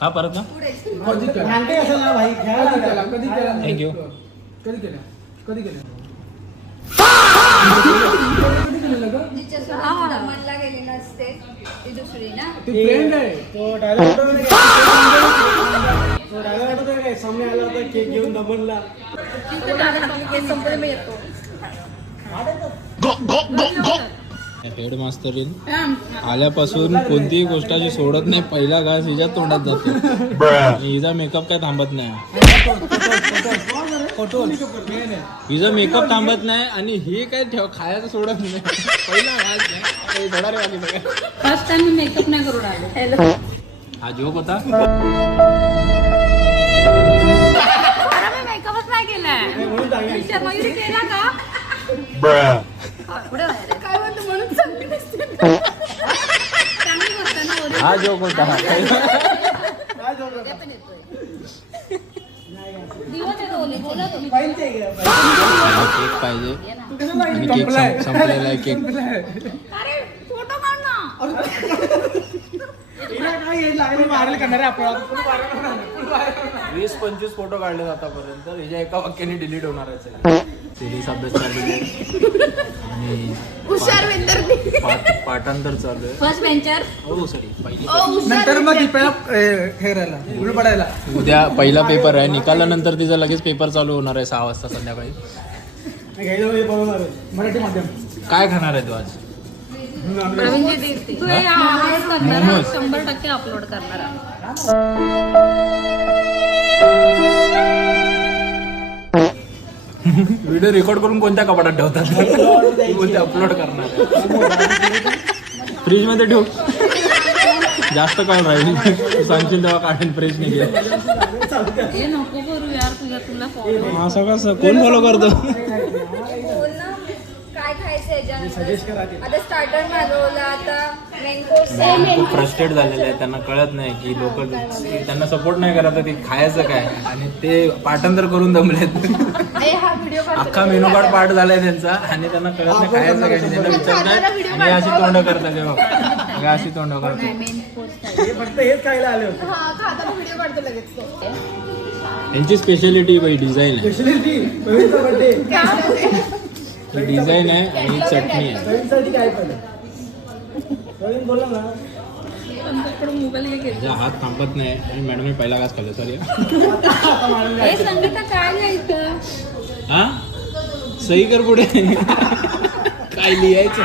का परत ना थँक्यू. कधी केलं म्हणला गेली नसते ती दुसरी ना फ्रेंड आहे तो डायलॉग काय सामने आला होता केक घेऊन दमनला संपले मी येतो हेडमास्टरीन आल्यापासून कोणतीही गोष्टाची सोडत नाही. पहिला घास हिच्या तोंडात जातो. हिचा मेकअप काय थांबत नाही. हिचा मेकअप थांबत नाही आणि ही काय खायचं सोडत नाही. पहिला घास थोडा रे बाकी सगळं. फर्स्ट टाइम मी मेकअप नाही करून आलो. हा जोक होता. मेकअपच नाही केलाय. मयुरी केला का काय म्हणतो म्हणून चांगली गोष्ट ना. हा जोक होता. केक पाहिजे आणि केक संपलेला आहे केक. अरे फोटो काढ ना. 20-25 फोटो काढले आतापर्यंत. हिच्या एका वाक्याने डिलीट होणार आहे सगळे. सिरीज अभ्यास चालू आहे आणि हुशार विद्यार्थी पाठांतर चालू आहे. First bencher. हो सॉरी पहिली. नंतर मग हे राहिला उलट पडायला. उद्या पहिला पेपर आहे. निकालानंतर तिचा लगेच पेपर चालू होणार आहे 6 वाजता संध्याकाळी. मराठी माध्यम. काय खाणार आहे तू आज? तू हे आवाज करणार मोमोज. 100% अपलोड करणार. व्हिडिओ रेकॉर्ड करून कोणत्या कपाटात ठेवतात? कोणते अपलोड करणार? फ्रीज मध्ये ठेव. जास्त काळ राहील. तू सांगशील तेव्हा काढेल फ्रीज मध्ये. हे नको करू यार. तुला फॉलो असं कसं कोण फॉलो करतो? काय खायचं आता स्टार्टर मागवला. आता मेन कोर्स खूप फ्रस्ट्रेट झालेले आहे. त्यांना कळत नाही की लोक त्यांना सपोर्ट नाही करत. ते खायचं काय आणि ते पाठांतर करून दमलेत. हा व्हिडिओ अख्खा मेनू कार्ड पाठ झालाय त्यांचा आणि त्यांना कळत नाही खायचं काय. त्यांना विचारतात आणि अशी तोंड करतात. तेव्हा अशी तोंड करतात. मेन कोर्स फक्त हेच खायला आले होते. व्हिडिओ काढतो लगेच. त्यांची स्पेशालिटी बाई डिझाईन आहे. स्पेशलिटी प्रवीणचा बर्थडे. ही डिझाईन आहे आणि ही चटणी आहे. प्रवीणसाठी काय पाहिजे प्रवीण बोला ना. माझा हात थांबत नाही आणि मॅडम मी पहिला घास खाल्ला. सॉरी. हे संगीता काय लिहायचं. हा सही कर पुढे. काय लिहायचं